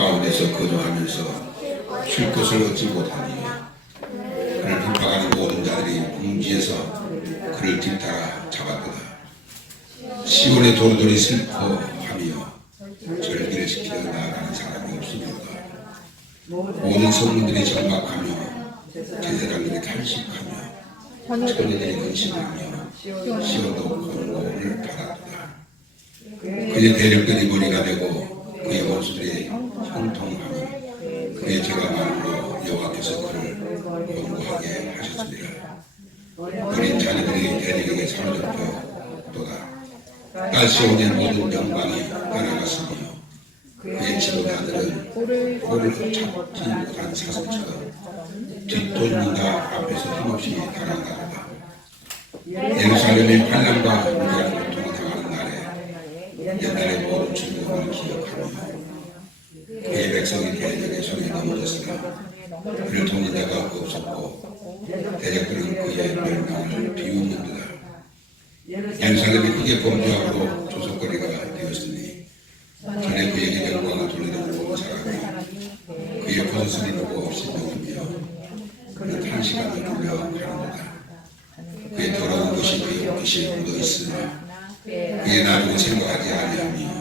가운데서 거주하면서 쉴 것을 얻지 못하니 그를 핍박하는 모든 자들이 궁지에서 그를 뒤따라 잡았도다. 시온의 도로들이 슬퍼하며 절기를 지키려 나아가는 사람이 없으리로다. 모든 성문들이 절망하며 제사장들이 탄식하며 천리들이 근심하며 시온도 공고를 받았도다. 그의 대적들이 머리가 되고 그의 원수들이 형통하며 그의 죄가 많으므로 여호와께서 그를 권고하게 하셨으리라. 어린 자녀들이 대적에게 사로잡혀도다. 딸 시온의 모든 영광이 떠나갔으며 그의 지도자들은 꼴을 잡지 못한 사슴처럼 뒷돈이나 앞에서 힘없이 달아나도다. 예루살렘의 환난과 무지한 고통을 당하는 날에 옛날의 모든 즐거움을 기억하며 그의 백성이 대적의 손에 넘어졌으나 그를 돕는 자가 없었고 대적들은 그의 멸망을 비웃는도다. 예루살렘이 크게 범죄함으로 조속거리가 되었으니 전에 그에게 영광을 돌리던 모든 사람이 그의 벗을 이루고 없이 먹으며 그는 탄식하며 돌려가는도다. 그의 더러운 것이 그의 옷깃이 묻어있으나 그의 나중에 생각하지 아니하며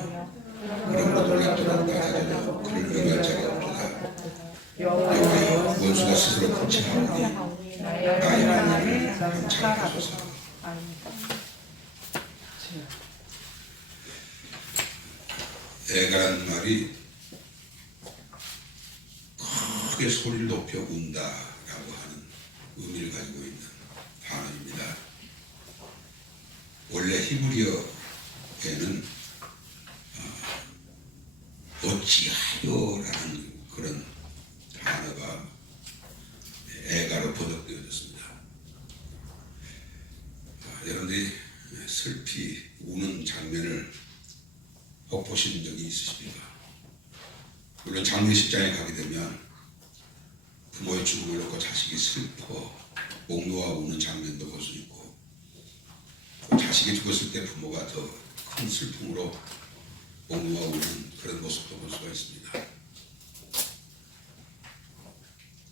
그러므로 놀랍도록 낮아져 그를 위로할 자가 없도다. 여호와여, 원수가 스스로 포치하오니 나의 하나님을 감찰하소서. 애가라는 말이 크게 소리를 높여 운다라고 하는 의미를 가지고 있는 단어입니다. 원래 히브리어에는 어찌하여라는 그런 단어가 애가로 번역되어졌습니다. 여러분들이 슬피 우는 장면을 혹 보신 적이 있으십니까? 물론 장례식장에 가게 되면 부모의 죽음을 놓고 자식이 슬퍼 목 놓아 우는 장면도 볼 수 있고, 자식이 죽었을 때 부모가 더 큰 슬픔으로 목 놓아 우는 그런 모습도 볼 수가 있습니다.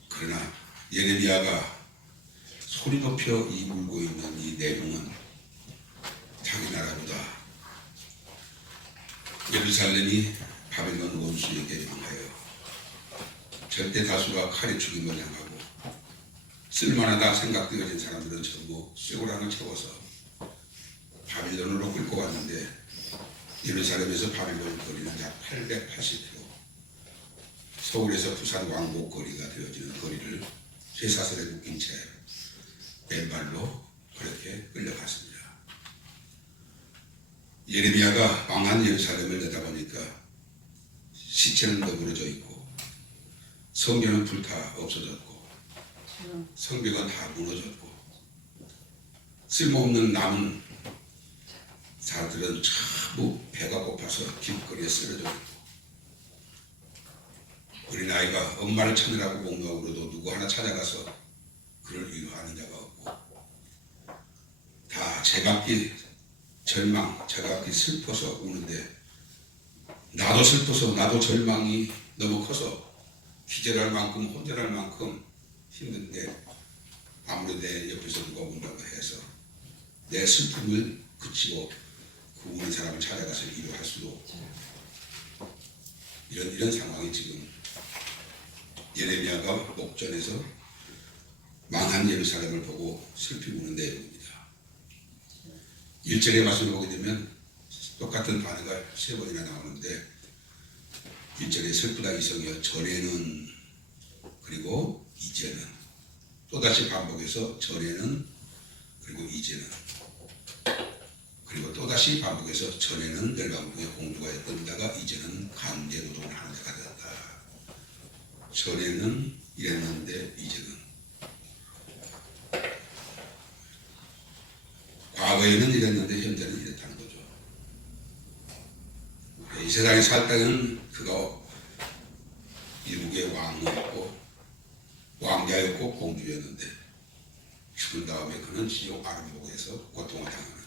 그러나 예레미야가 소리 높여 울고 있는 이 내용은 자기 나라보다 예루살렘이 바벨론 원수에게 망하여 절대 다수가 칼에 죽임을 당하고 쓸만하다 생각되어진 사람들은 전부 쇠고랑을 채워서 바빌론으로 끌고 갔는데, 예루살렘에서 바빌론 거리는 약 880km, 서울에서 부산 왕복 거리가 되어지는 거리를 쇠사슬에 묶인 채 맨발로 그렇게 끌려갔습니다. 예레미야가 망한 예루살렘을 내다보니까 시체는 너그러져 있고 성전은 불타 없어졌고 성벽은 다 무너졌고 쓸모없는 남은 사람들은 전부 배가 고파서 길거리에 쓰러져 있고, 어린아이가 엄마를 찾느라고 목 놓아 울어도 누구 하나 찾아가서 그를 위로하는 자가 없고, 다 제각기 절망, 제각기 슬퍼서 우는데, 나도 슬퍼서 나도 절망이 너무 커서 기절할 만큼 혼절할 만큼 힘든데 아무리 내 옆에서 누가 운다고 해서 내 슬픔을 그치고 그 우는 사람을 찾아가서 위로할 수도 없고, 이런 상황이 지금 예레미야가 목전에서 망한 예루살렘을 보고 슬피 우는 내용입니다. 1절의 말씀을 보게 되면 똑같은 단어가 3번이나 나오는데, 1절에 슬프다 이성이여 전에는, 그리고 이제는, 또다시 반복해서 전에는, 그리고 이제는, 그리고 또다시 반복해서 전에는 열방국의 공주가 했던 자가 이제는 강제노동을 하는 자가 되었다. 전에는 이랬는데 이제는, 과거에는 이랬는데 현재는 이랬다는 거죠. 이 세상에 살 때는 그가 미국의 왕이었고 왕자였고 공주였는데, 죽은 다음에 그는 지옥 아름목에서 고통을 당하는,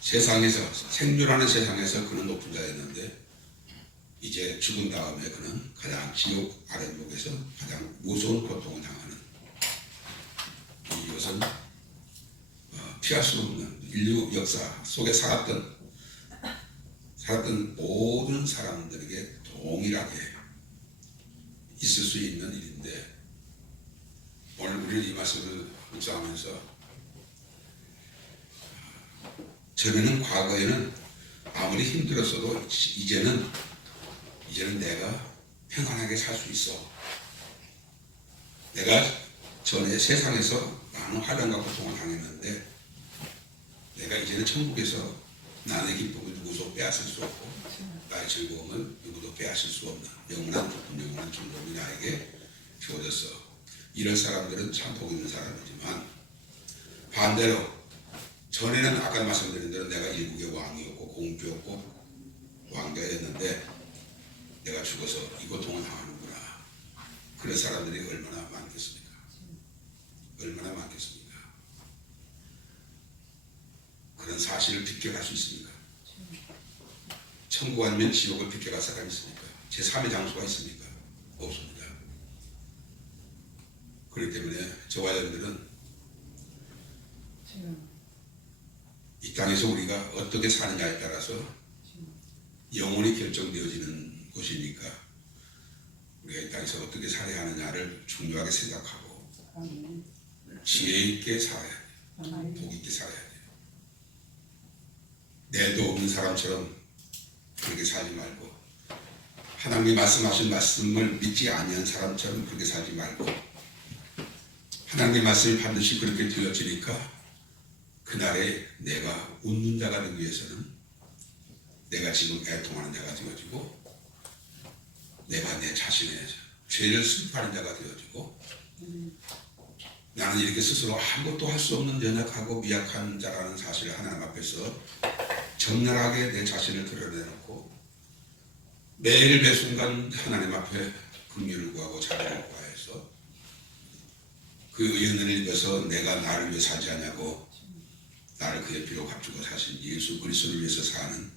세상에서 생존하는 세상에서 그는 높은 자였는데 이제 죽은 다음에 그는 가장 지옥 아래쪽에서 가장 무서운 고통을 당하는 이것은 피할 수 없는 인류 역사 속에 살았던 모든 사람들에게 동일하게 있을 수 있는 일인데 오늘 우리는 이 말씀을 묵상하면서 전에는 과거에는 아무리 힘들었어도 이제는 내가 평안하게 살 수 있어. 내가 전에 세상에서 많은 화병과 고통을 당했는데 내가 이제는 천국에서 나의 기쁨을 누구도 빼앗을 수 없고 나의 즐거움을 누구도 빼앗을 수 없는 영원한 기쁨, 영원한 즐거움이 나에게 주어졌어. 이런 사람들은 참 복 있는 사람이지만 반대로 전에는 아까 말씀드린 대로 내가 일국의 왕이었고 공주였고 왕자였는데 내가 죽어서 이 고통을 당하는구나. 그런 사람들이 얼마나 많겠습니까? 얼마나 많겠습니까? 그런 사실을 비껴갈 수 있습니까? 천국 아니면 지옥을 비껴갈 사람이 있습니까? 제3의 장소가 있습니까? 없습니다. 그렇기 때문에 저와 여러분들은 이 땅에서 우리가 어떻게 사느냐에 따라서 영혼이 결정되어지는 곳이니까 우리가 이 땅에서 어떻게 살아야 하느냐를 중요하게 생각하고 지혜 있게 살아야 돼요. 복 있게 살아야 돼요. 내도 없는 사람처럼 그렇게 살지 말고 하나님이 말씀하신 말씀을 믿지 아니한 사람처럼 그렇게 살지 말고 하나님의 말씀이 반드시 그렇게 되어지니까 그날에 내가 웃는 자가 되기 위해서는 내가 지금 애통하는 자가 되어지고 내가 내 자신의 죄를 슬퍼하는 자가 되어지고 나는 이렇게 스스로 아무것도 할 수 없는 연약하고 미약한 자라는 사실을 하나님 앞에서 적나라하게 내 자신을 드러내놓고 매일 매 순간 하나님 앞에 긍휼을 구하고 자비를 구하여서 그 은혜를 입어서 내가 나를 위해 살지 않냐고 나를 그의 피로 값주고 사신 예수 그리스도를 위해서 사는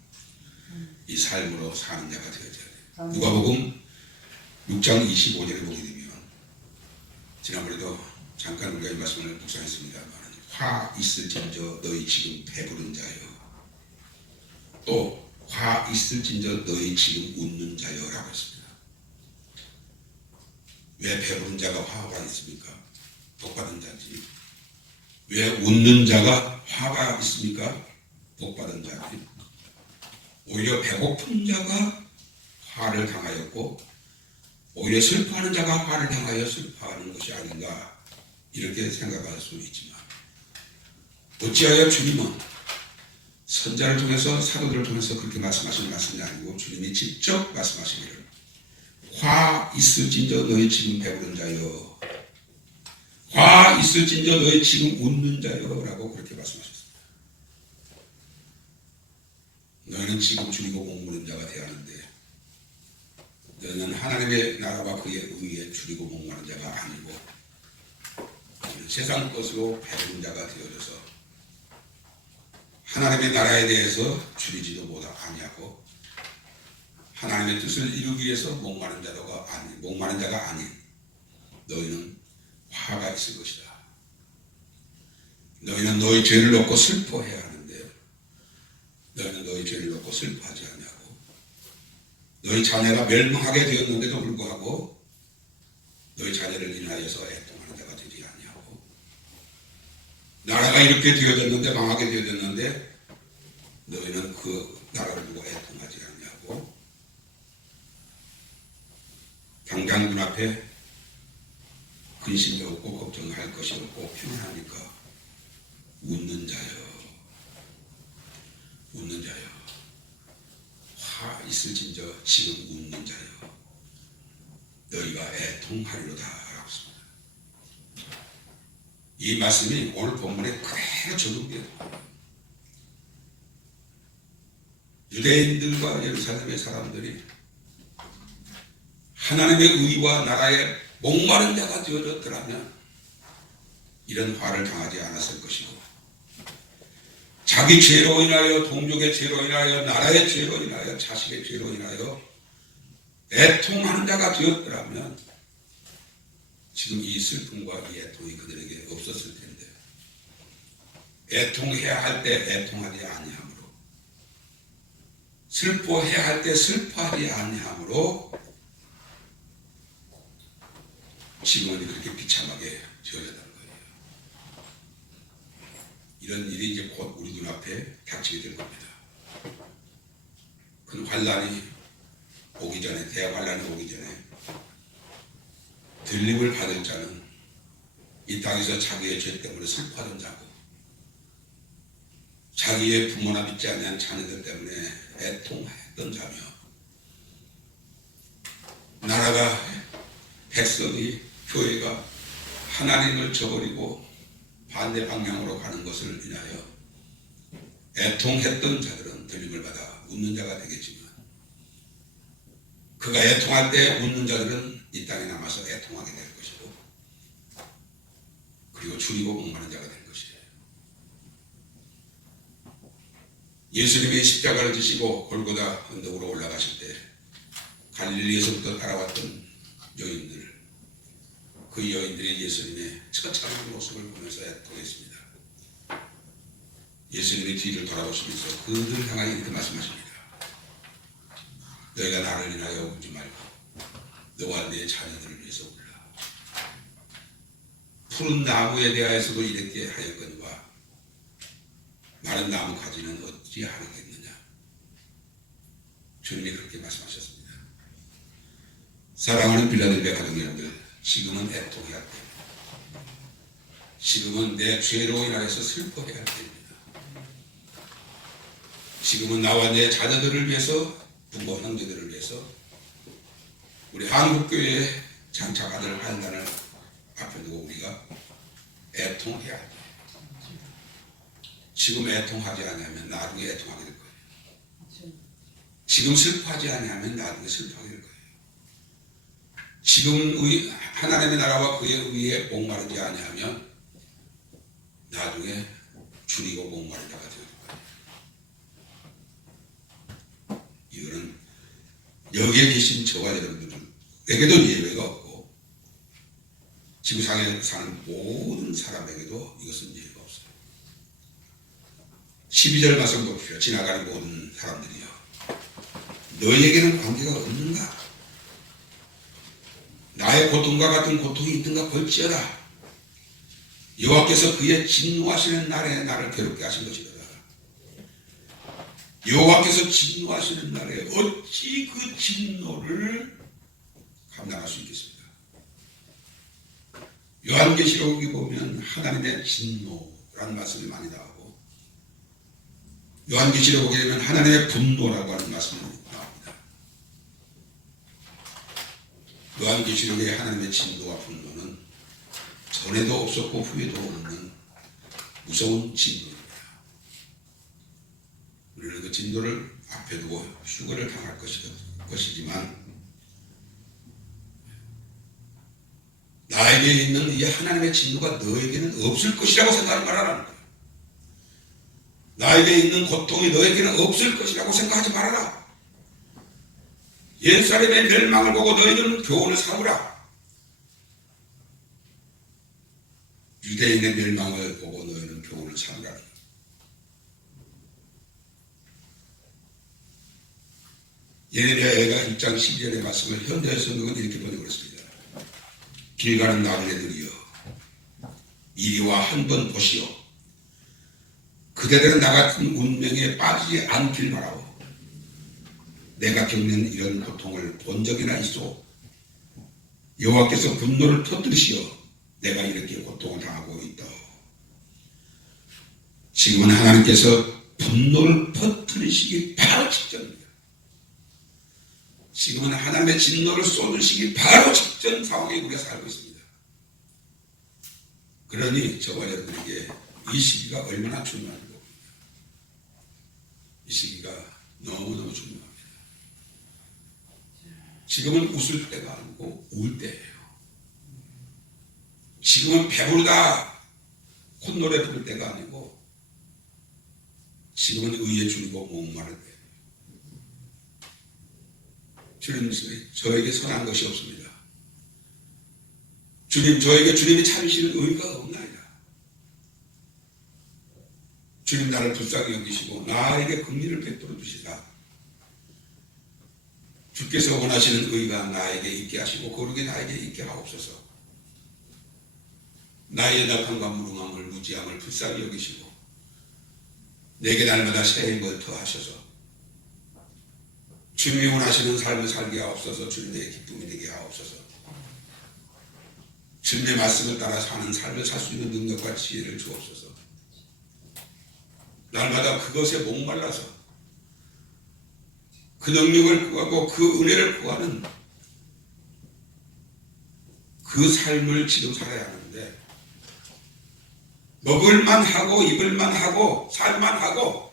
이 삶으로 사는 자가 되어져야 돼요. 누가복음 6장 25절에 보게 되면 지난번에도 잠깐 우리가 이 말씀을 묵상했습니다만 화 있을진저 너희 지금 배부른 자여 또 화 있을진저 너희 지금 웃는 자여 라고 했습니다. 왜 배부른 자가 화가 있습니까? 복받은 자지. 왜 웃는 자가 화가 있습니까? 복받은 자지. 오히려 배고픈 자가 화를 당하였고 오히려 슬퍼하는 자가 화를 당하여 슬퍼하는 것이 아닌가 이렇게 생각할 수 있지만 어찌하여 주님은 선자를 통해서 사도들을 통해서 그렇게 말씀하신 말씀이 아니고 주님이 직접 말씀하시기를 화 있을진저 너희 지금 배부른 자여 화 있을진저 너희 지금 웃는 자여 라고 그렇게 말씀하셨습니다. 너희는 지금 줄이고 목무는 자가 되어야 하는데 너희는 하나님의 나라와 그의 의에 줄이고 목마른 자가 아니고 세상 것으로 배부른 자가 되어져서 하나님의 나라에 대해서 줄이지도 못하냐고 하나님의 뜻을 이루기 위해서 목마른 자가 아닌 너희는 화가 있을 것이다. 너희는 너희 죄를 놓고 슬퍼해야 하는데 너희는 너희 죄를 놓고 슬퍼하지 않냐고 너희 자녀가 멸망하게 되었는데도 불구하고 너희 자녀를 인하여서 애통하는 자가 되지 않냐고 나라가 이렇게 되어졌는데 망하게 되어졌는데 너희는 그 나라를 두고 애통하지 않냐고 당장 눈앞에 근심이 없고 걱정할 것이 없고 평안하니까 웃는 자여 화 있을진저 지금 웃는 자여 너희가 애통하리로다 라고 했습니다. 이 말씀이 오늘 본문에 그대로 적용돼요. 유대인들과 예루살렘의 사람들이 하나님의 의와 나라에 목마른 자가 되어졌더라면 이런 화를 당하지 않았을 것이고 자기 죄로 인하여 동족의 죄로 인하여 나라의 죄로 인하여 자식의 죄로 인하여 애통하는 자가 되었더라면 지금 이 슬픔과 이 애통이 그들에게 없었을 텐데, 애통해야 할 때 애통하지 아니하므로, 슬퍼해야 할 때 슬퍼하지 아니하므로 지금은 그렇게 비참하게 지어졌다는 거예요. 이런 일이 이제 곧 우리 눈앞에 닥치게 될 겁니다. 그 환란이 오기 전에, 대환란이 오기 전에 들림을 받을 자는 이 땅에서 자기의 죄 때문에 슬퍼하던 자고, 자기의 부모나 믿지 않는 자녀들 때문에 애통했던 자며, 나라가, 백성이, 교회가 하나님을 저버리고 반대 방향으로 가는 것을 인하여 애통했던 자들은 들림을 받아 웃는 자가 되겠지만, 그가 애통할 때 웃는 자들은 이 땅에 남아서 애통하게 될 것이고, 그리고 줄이고 목마른 자가 될 것이에요. 예수님이 십자가를 지시고 골고다 언덕으로 올라가실 때 갈릴리에서부터 따라왔던 여인들, 그 여인들이 예수님의 처참한 모습을 보면서 애통했습니다. 예수님이 뒤를 돌아보시면서 그들을 향하여 이렇게 말씀하십니다. 너희가 나를 인하여 울지 말고 너와 내 자녀들을 위해서 울라. 푸른 나무에 대하여서도 이렇게 하였거니와 마른 나무 가지는 어찌 하겠느냐. 주님이 그렇게 말씀하셨습니다. 사랑하는 빌라델비아 가족 여러분들, 지금은 애통해야 할 때입니다. 지금은 내 죄로 인하여서 슬퍼해야 할 때입니다. 지금은 나와 내 자녀들을 위해서, 부모 형제들을 위해서, 우리 한국교회의 장차 아들 한단을 앞에 두고 우리가 애통해야 할 때입니다. 지금 애통하지 않으면 나중에 애통하게 될 거예요. 지금 슬퍼하지 않으면 나중에 슬퍼하게 될 거예요. 지금 하나님의 나라와 그의 의에 목마르지 아니하면 나중에 줄이고 목마른 자가 되어질 거예요. 이거는 여기에 계신 저와 여러분들에게도 예외가 없고, 지구상에 사는 모든 사람에게도 이것은 예외가 없어요. 12절 말씀 보십시오. 지나가는 모든 사람들이여, 너희에게는 관계가 없는가? 나의 고통과 같은 고통이 있든가 볼지어다. 여호와께서 그의 진노하시는 날에 나를 괴롭게 하신 것이더라. 여호와께서 진노하시는 날에 어찌 그 진노를 감당할 수 있겠습니까? 요한계시록에 보면 하나님의 진노라는 말씀이 많이 나오고, 요한계시록에 보게 되면 하나님의 분노라고 하는 말씀이 나옵니다. 요한계시록의 하나님의 진노와 분노는 전에도 없었고 후에도 없는 무서운 진노입니다. 우리는 그 진노를 앞에 두고 휴거를 당할 것이지만, 나에게 있는 이 하나님의 진노가 너에게는 없을 것이라고 생각하지 말아라는 거예요. 나에게 있는 고통이 너에게는 없을 것이라고 생각하지 말아라. 옛사람의 멸망을 보고 너희는 교훈을 삼으라. 유대인의 멸망을 보고 너희는 교훈을 삼으라. 예레미야 1장 12절의 말씀을 현대 성경은 이렇게 번역을 했습니다. 길 가는 나그네들이여, 이리와 한번 보시오. 그대들은 나 같은 운명에 빠지지 않길 바라오. 내가 겪는 이런 고통을 본 적이나 있소? 여호와께서 분노를 터뜨리시어 내가 이렇게 고통을 당하고 있다. 지금은 하나님께서 분노를 터뜨리시기 바로 직전입니다. 지금은 하나님의 진노를 쏟으시기 바로 직전 상황에 우리가 살고 있습니다. 그러니 저와 여러분에게 이 시기가 얼마나 중요한가. 이 시기가 너무너무 중요합니다. 지금은 웃을 때가 아니고 울 때예요. 지금은 배부르다 콧노래 부를 때가 아니고, 지금은 의에 줄이고 목마를 때예요. 주님, 저에게 선한 것이 없습니다. 주님, 저에게 주님이 참으시는 의가 없나이다. 주님, 나를 불쌍히 여기시고 나에게 긍휼을 베풀어 주시다. 주께서 원하시는 의가 나에게 있게 하시고 거룩이 나에게 있게 하옵소서. 나의 낙함과 무능함을 무지함을 불쌍히 여기시고 내게 날마다 새 힘을 더하셔서 주님이 원하시는 삶을 살게 하옵소서. 주님의 기쁨이 되게 하옵소서. 주님의 말씀을 따라 사는 삶을 살 수 있는 능력과 지혜를 주옵소서. 날마다 그것에 목말라서 그 능력을 구하고 그 은혜를 구하는 그 삶을 지금 살아야 하는데 먹을만 하고 입을만 하고 살만 하고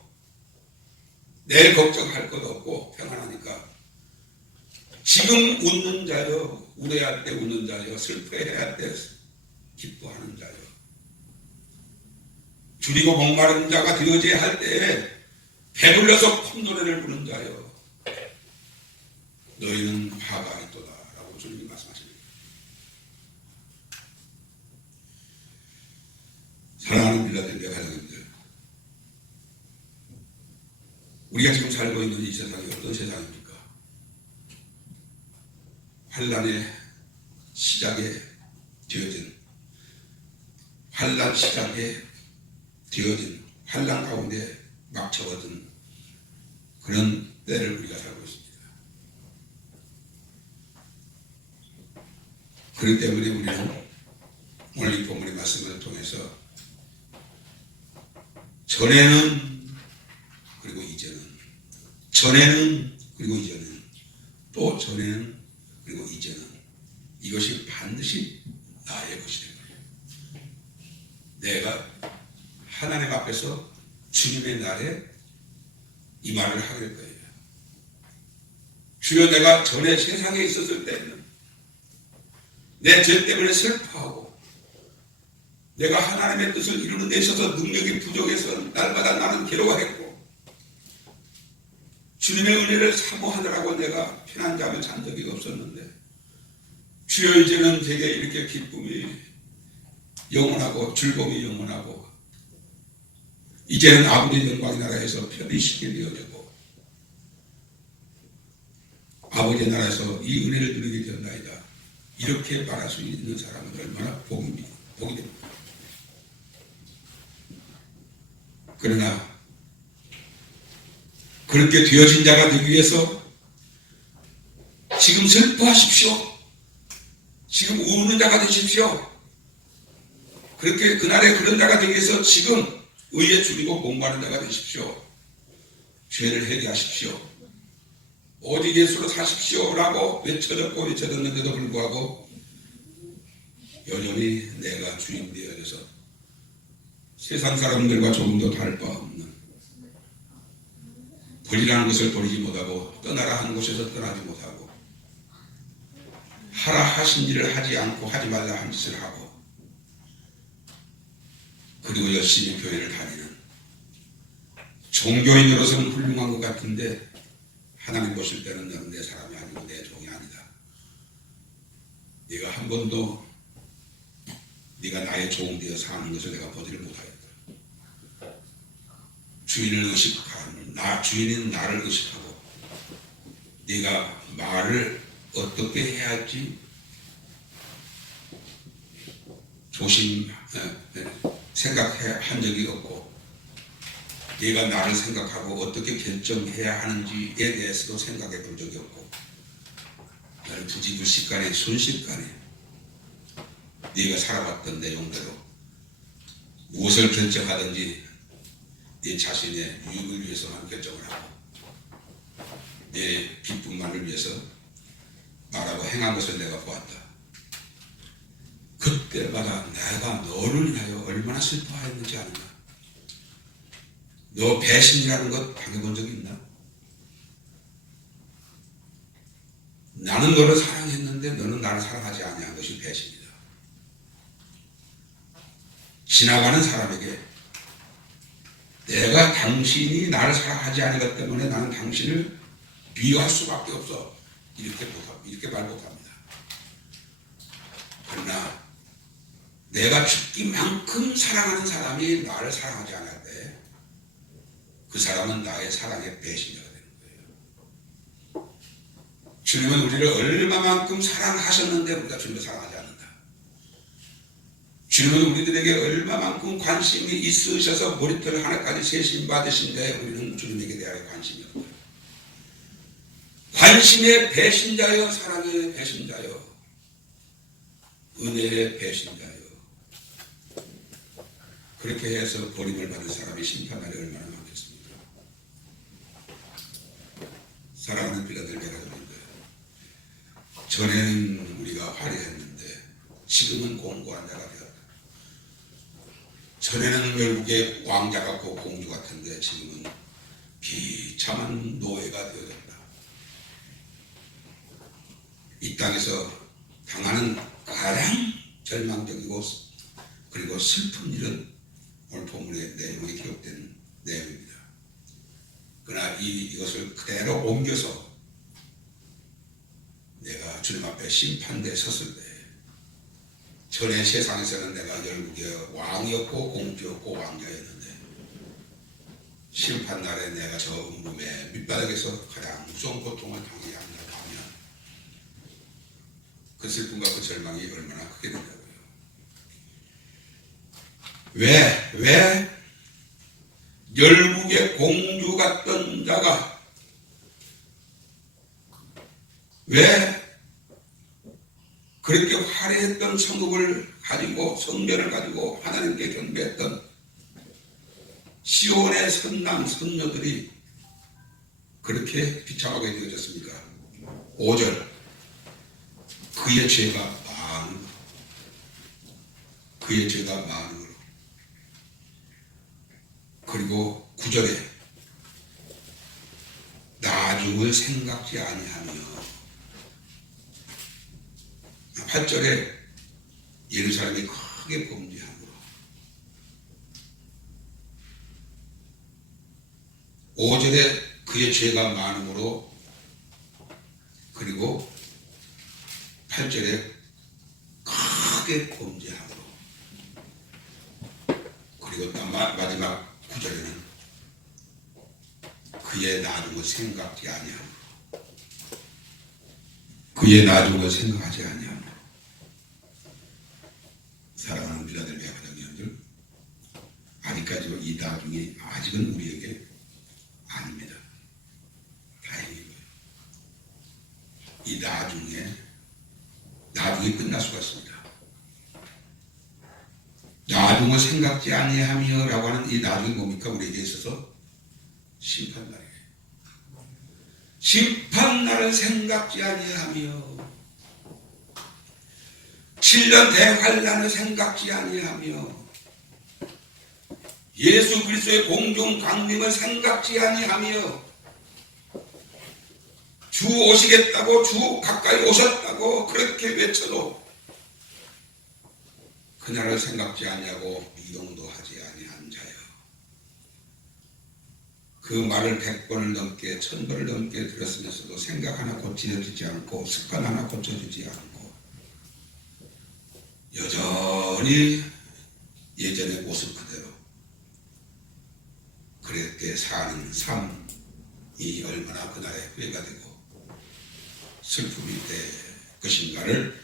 내일 걱정할 것 없고 평안하니까 지금 웃는 자여, 우려할 때 웃는 자여, 슬퍼해야 할 때 기뻐하는 자여, 줄이고 목마른 자가 되어져야 할 때에 배불러서 콧노래를 부는 자여, 너희는 화가 있도다 라고 주님이 말씀하십니다. 사랑하는 빌라델비아 가정님들, 우리가 지금 살고 있는 이 세상이 어떤 세상입니까? 환란의 시작에 되어진, 환란 시작에 되어진, 환란 가운데 막 접어든 그런 때를 우리가 살고 있습니다. 그렇기 때문에 우리는 오늘 이 본문의 말씀을 통해서 전에는 그리고 이제는, 전에는 그리고 이제는, 또 전에는 그리고 이제는, 이것이 반드시 나의 것이 될 거예요. 내가 하나님 앞에서 주님의 날에 이 말을 하게 될 거예요. 주여, 내가 전에 세상에 있었을 때는 내 죄 때문에 슬퍼하고 내가 하나님의 뜻을 이루는 데 있어서 능력이 부족해서 날마다 나는 괴로워했고 주님의 은혜를 사모하느라고 내가 편한 잠을 잔 적이 없었는데 주여, 이제는 되게 이렇게 기쁨이 영원하고 즐거움이 영원하고 이제는 아버지 영광의 나라에서 편히 쉬게 되어지고 아버지의 나라에서 이 은혜를 누리게 되었나이다. 이렇게 말할 수 있는 사람은 얼마나 복이 됩니다. 그러나 그렇게 되어진 자가 되기 위해서 지금 슬퍼하십시오. 지금 우는 자가 되십시오. 그렇게 그날의 그런 자가 되기 위해서 지금 의에 줄이고 목마른 자가 되십시오. 죄를 회개하십시오. 오직 예수로 사십시오 라고 외쳐졌는데도 불구하고 여전히 내가 주인 되어져서 세상 사람들과 조금도 다를 바 없는, 버리라는 것을 버리지 못하고 떠나라 하는 곳에서 떠나지 못하고 하라 하신 일을 하지 않고 하지 말라 한 짓을 하고 그리고 열심히 교회를 다니는 종교인으로서는 훌륭한 것 같은데 하나님 보실 때는 너는 내 사람이 아니고 내 종이 아니다. 네가 한 번도 네가 나의 종 되어 사는 것을 내가 보지를 못하였다. 주인을 의식한 주인인 나를 의식하고 네가 말을 어떻게 해야 할지 생각한 적이 없고 네가 나를 생각하고 어떻게 결정해야 하는지에 대해서도 생각해 본 적이 없고 나를 부지불식간에 순식간에 네가 살아왔던 내용대로 무엇을 결정하든지 네 자신의 유익을 위해서만 결정을 하고 내 기쁨만을 위해서 말하고 행한 것을 내가 보았다. 그때마다 내가 너를 위하여 얼마나 슬퍼하였는지 아는가? 너 배신이라는 것 당해본 적이 있나? 나는 너를 사랑했는데 너는 나를 사랑하지 아니한 것이 배신이다. 지나가는 사람에게 내가 당신이 나를 사랑하지 않은 것 때문에 나는 당신을 비유할 수밖에 없어. 이렇게 말 못합니다. 그러나 내가 죽기만큼 사랑하는 사람이 나를 사랑하지 않을 때 그 사람은 나의 사랑의 배신자가 되는 거예요. 주님은 우리를 얼마만큼 사랑하셨는데 우리가 주님을 사랑하지 않는다. 주님은 우리들에게 얼마만큼 관심이 있으셔서 머리털 하나까지 세심 받으신데 우리는 주님에게 대하여 관심이 없다. 관심의 배신자여, 사랑의 배신자여, 은혜의 배신자여. 그렇게 해서 버림을 받은 사람이 심판날에 얼마나 많겠습니까? 사랑하는 빌라델비아 가족님들, 전에는 우리가 화려했는데 지금은 공고한 자가 되었다. 전에는 결국에 왕자 같고 공주 같은데 지금은 비참한 노예가 되어졌다. 이 땅에서 당하는 가장 절망적이고 그리고 슬픈 일은 오늘 본문의 내용에 기록된 내용입니다. 그러나 이것을 그대로 옮겨서 내가 주님 앞에 심판대에 섰을 때 전에 세상에서는 내가 결국에 왕이었고 공주였고 왕자였는데 심판날에 내가 저 음rum의 밑바닥에서 가장 무서운 고통을 당해야 한다고 하면 그 슬픔과 그 절망이 얼마나 크게 된다고요. 왜 열국의 공주 같던 자가 왜 그렇게 화려했던 성읍을 가지고 성전을 가지고 하나님께 경배했던 시온의 선남 선녀들이 그렇게 비참하게 되어졌습니까? 5절, 그의 죄가 많은 것, 그의 죄가 많은 것. 그리고 9절에 나중을 생각지 아니하며, 8절에 예루살렘이 크게 범죄함으로, 5절에 그의 죄가 많음으로, 그리고 8절에 크게 범죄함으로, 그리고 또 마지막 9절에는 그의 나중을 생각지 아니함으로, 그의 나중을 생각하지 아니함으로. 사랑하는 빌라델비아 가정여러분들, 아직까지 이 나중이 아직은 우리에게 아닙니다. 다행이고요. 이 나중이 끝날 수가 있습니다. 나중을 생각지 아니하며 라고 하는 이 나중이 뭡니까? 우리에게 있어서 심판날이에요. 심판날을 생각지 아니하며, 7년 대환란을 생각지 아니하며, 예수 그리스도의 공중 강림을 생각지 아니하며, 주 오시겠다고, 주 가까이 오셨다고 그렇게 외쳐도 그날을 생각지 아니하고 미동도 하지 아니한 자여, 그 말을 100번을 넘게 1000번을 넘게 들었으면서도 생각 하나 고쳐지지 않고 습관 하나 고쳐지지 않고 여전히 예전의 모습 그대로 그렇게 사는 삶이 얼마나 그날의 후회가 되고 슬픔이 될 것인가를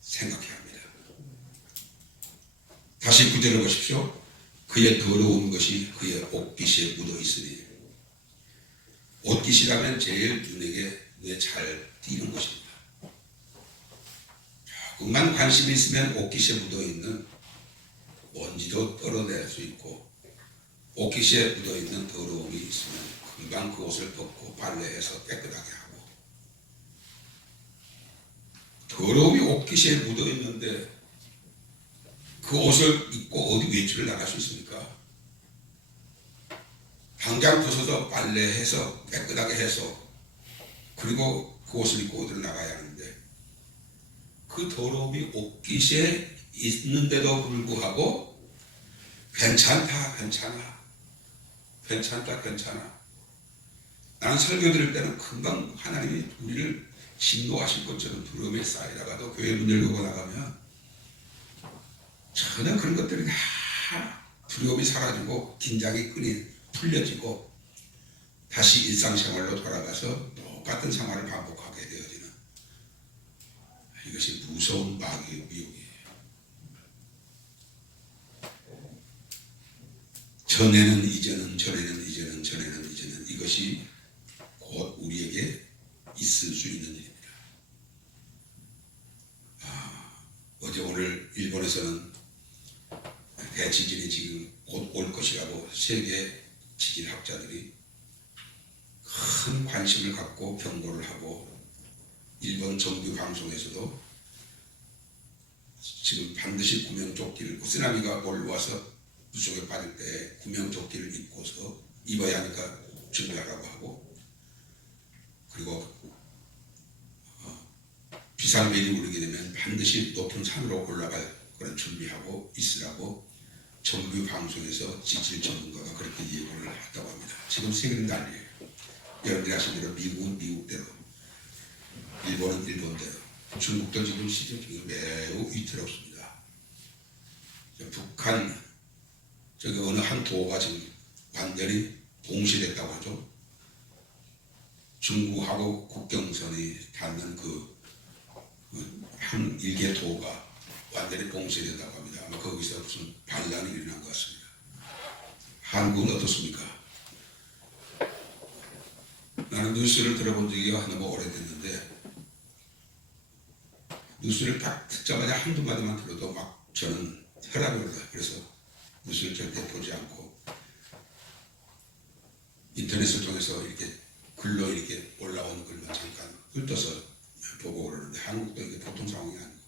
생각해야 합니다. 다시 9절을 보십시오. 그의 더러운 것이 그의 옷깃에 묻어 있으니, 옷깃이라면 제일 눈에 잘 띄는 것입니다. 조금만 관심이 있으면 옷깃에 묻어 있는 먼지도 떨어낼 수 있고, 옷깃에 묻어 있는 더러움이 있으면 금방 그 옷을 벗고 빨래해서 깨끗하게 하고, 더러움이 옷깃에 묻어 있는데 그 옷을 입고 어디 외출을 나갈 수 있습니까? 당장 벗어서 빨래해서 깨끗하게 해서 그리고 그 옷을 입고 어디를 나가야 하는데, 그 더러움이 옷깃에 있는데도 불구하고 괜찮다 나는 설교 드릴 때는 금방 하나님이 우리를 진노하실 것처럼 두려움에 쌓이다가도 교회 문 열고 나가면 전혀 그런 것들이 다 두려움이 사라지고 긴장이 풀려지고 다시 일상생활로 돌아가서 똑같은 생활을 반복하게 되어지는, 이것이 무서운 마귀의 미혹이에요. 전에는 이제는, 전에는 이제는, 전에는 이제는, 이것이 곧 우리에게 있을 수 있는 일입니다. 어제 오늘 일본에서는 대지진이 지금 곧 올 것이라고 세계 지진학자들이 큰 관심을 갖고 경고를 하고, 일본 정규 방송에서도 지금 반드시 구명조끼를, 쓰나미가 몰려와서 물속에 빠질 때 구명조끼를 입고서 입어야 하니까 준비하라고 하고, 그리고 비상벨이 울리게 되면 반드시 높은 산으로 올라갈 그런 준비하고 있으라고 정규 방송에서 지질 전문가가 그렇게 예고를 했다고 합니다. 지금 세계는 난리예요. 여러분들이 아시는 대로 미국은 미국대로, 일본은 일본대로, 중국도 지금 시즌이 매우 위태롭습니다. 북한 저기 어느 한 도가 지금 완전히 봉쇄됐다고 하죠. 중국하고 국경선이 닿는 한 일개 도가 완전히 봉쇄된다고 합니다. 아마 거기서 무슨 반란이 일어난 것 같습니다. 한국은 어떻습니까? 나는 뉴스를 들어본 적이 너무 오래됐는데, 뉴스를 딱 듣자마자 한두 마디만 들어도 막 저는 혈압이 올라요. 그래서 뉴스를 절대 보지 않고 인터넷을 통해서 이렇게 글로 이렇게 올라오는 글만 잠깐 훑어서 보고 그러는데, 한국도 이게 보통 상황이 아니고,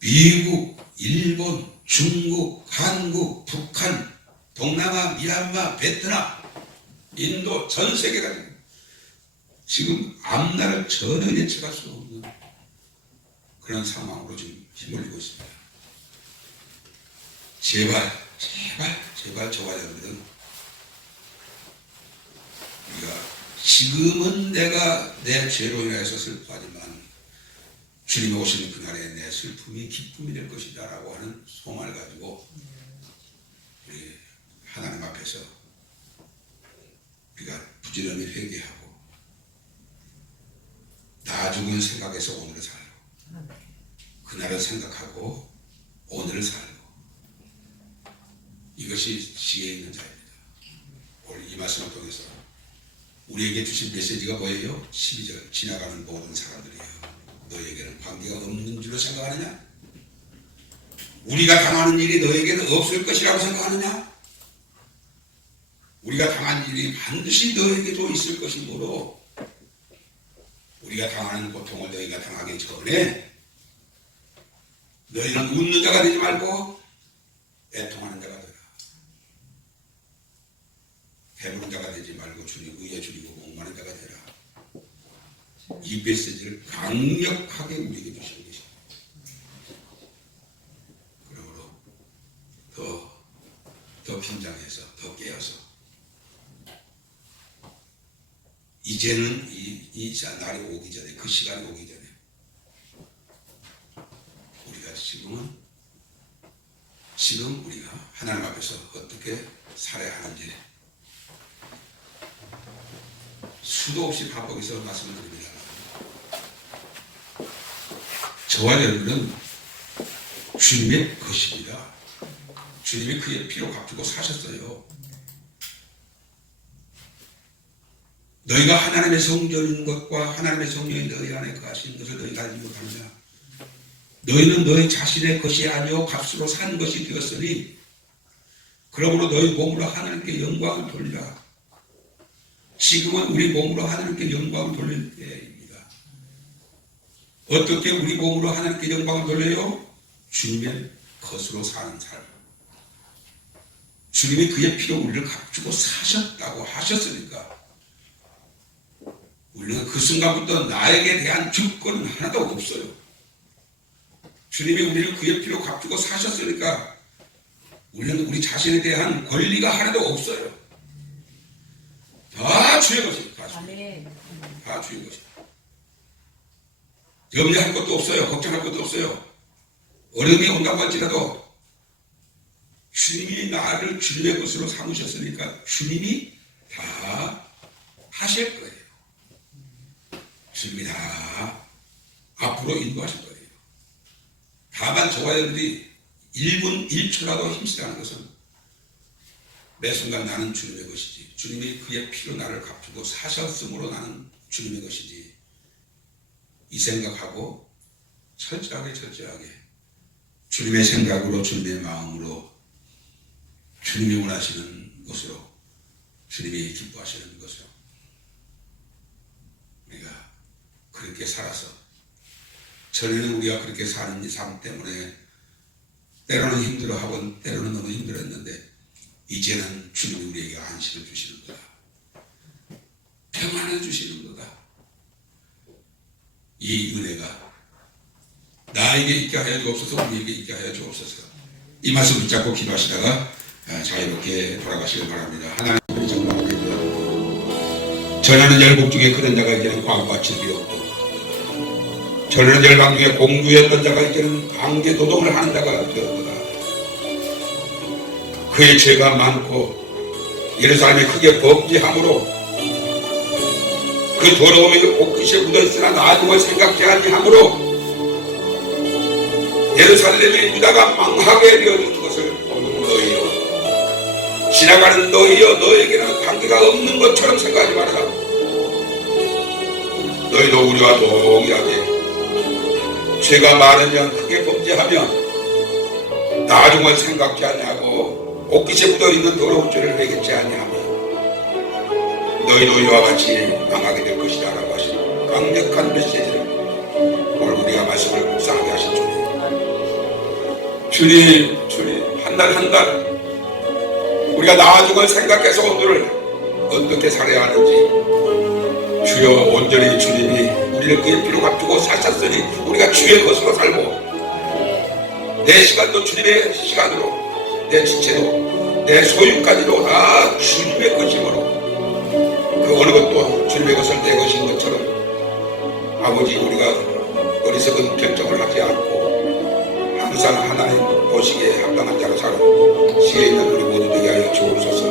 미국, 일본, 중국, 한국, 북한, 동남아, 미얀마, 베트남, 인도, 전 세계가 지금 앞날을 전혀 예측할 수 없는 그런 상황으로 지금 휘몰리고 있습니다. 제발 저와 여러분들은, 우리가 지금은 내가 내 죄로 인해서 슬퍼하지만 주님이 오시는 그날에 내 슬픔이 기쁨이 될 것이다 라고 하는 소망을 가지고 우리 하나님 앞에서 우리가 부지런히 회개하고 나중을 생각해서 오늘을 살고, 그날을 생각하고 오늘을 살고, 이것이 지혜 있는 자입니다. 오늘 이 말씀을 통해서 우리에게 주신 메시지가 뭐예요? 12절, 지나가는 모든 사람들이요, 너에게는 관계가 없는 줄로 생각하느냐? 우리가 당하는 일이 너에게는 없을 것이라고 생각하느냐? 우리가 당한 일이 반드시 너에게도 있을 것이므로 우리가 당하는 고통을 너희가 당하기 전에 너희는 웃는 자가 되지 말고 애통하는 자가 되라. 배부른 자가 되지 말고 의에 줄이고 목마른 자가 되라. 이 메시지를 강력하게 우리에게 주신 것입니다. 그러므로 더 긴장해서, 더 깨어서, 이제는 이 날이 오기 전에, 그 시간이 오기 전에 우리가 지금 우리가 하나님 앞에서 어떻게 살아야 하는지 수도 없이 반복해서 말씀을 드립니다. 저와 여러분은 주님의 것입니다. 주님이 그의 피로 값주고 사셨어요. 너희가 하나님의 성전인 것과 하나님의 성령이 너희 안에 거하시는 것을 너희가 알지 못하느냐? 너희는 너희 자신의 것이 아니요 값으로 산 것이 되었으니 그러므로 너희 몸으로 하나님께 영광을 돌리라. 지금은 우리 몸으로 하나님께 영광을 돌릴 때입니다. 어떻게 우리 몸으로 하나님께 영광을 돌려요? 주님의 것으로 사는 삶. 주님이 그의 피로 우리를 값주고 사셨다고 하셨으니까 우리는 그 순간부터 나에게 대한 주권은 하나도 없어요. 주님이 우리를 그의 피로 값주고 사셨으니까 우리는 우리 자신에 대한 권리가 하나도 없어요. 주의 것입니다. 아멘. 다 주의 것입니다. 염려할 것도 없어요. 걱정할 것도 없어요. 어려움이 온다고 할지라도 주님이 나를 주님의 것으로 삼으셨으니까 주님이 다 하실 거예요. 주님이 다 앞으로 인도하실 거예요. 다만 저와 여러분들이 1분 1초라도 힘쓰라는 것은 매 순간 나는 주님의 것이지, 주님이 그의 피로 나를 갚고 사셨으므로 나는 주님의 것이지, 이 생각하고 철저하게 주님의 생각으로, 주님의 마음으로, 주님이 원하시는 것으로, 주님이 기뻐하시는 것으로 우리가 그렇게 살아서, 전에는 우리가 그렇게 사는 이 삶 때문에 때로는 힘들어하고 때로는 너무 힘들었는데 이제는 주님이 우리에게 안식을 주시는도다, 평안을 주시는도다. 이 은혜가 나에게 있게 하여 주옵소서, 우리에게 있게 하여 주옵소서. 이 말씀 붙잡고 기도하시다가 자유롭게 돌아가시길 바랍니다. 하나님의 정말 기도하고, 전하는 열국 중에 그런 자가 이제는 광고같이 되었고, 전하는 열방 중에 공주였던 자가 이제는 강제 노동을 하는 자가 되었도다. 그의 죄가 많고 예루살렘이 크게 범죄함으로 그 더러움이 옷깃에 묻어있으나 나중을 생각지 아니하므로 예루살렘의 유다가 망하게 되어진 것을 보는 너희여, 지나가는 너희여, 너에게는 관계가 없는 것처럼 생각하지 말아라. 너희도 우리와 동일하게 죄가 많으면, 크게 범죄하면 나중을 생각지 아니하고 옷깃에 묻어있는 더러운 죄를 내겠지 아니하며 너희도 이와 같이 망하게 될 것이다 라고 하신 강력한 메시지를 오늘 우리가 말씀을 묵상하게 하신 주님, 한 달 한 달 우리가 나중을 생각해서 오늘을 어떻게 살아야 하는지, 주여, 온전히 주님이 우리를 그의 피로 값주고 사셨으니 우리가 주의 것으로 살고, 내 시간도 주님의 시간으로, 내 지체도, 내 소유까지도 다 주님의 것이므로 그 어느 것도 주님의 것을 내 것인 것처럼 아버지, 우리가 어리석은 결정을 하지 않고 항상 하나님 보시기에 합당한 자로 사는 시에 있는 우리 모두 되게 하여 주옵소서.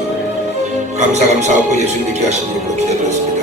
감사하고 예수님께 하신 이름으로 기도드렸습니다.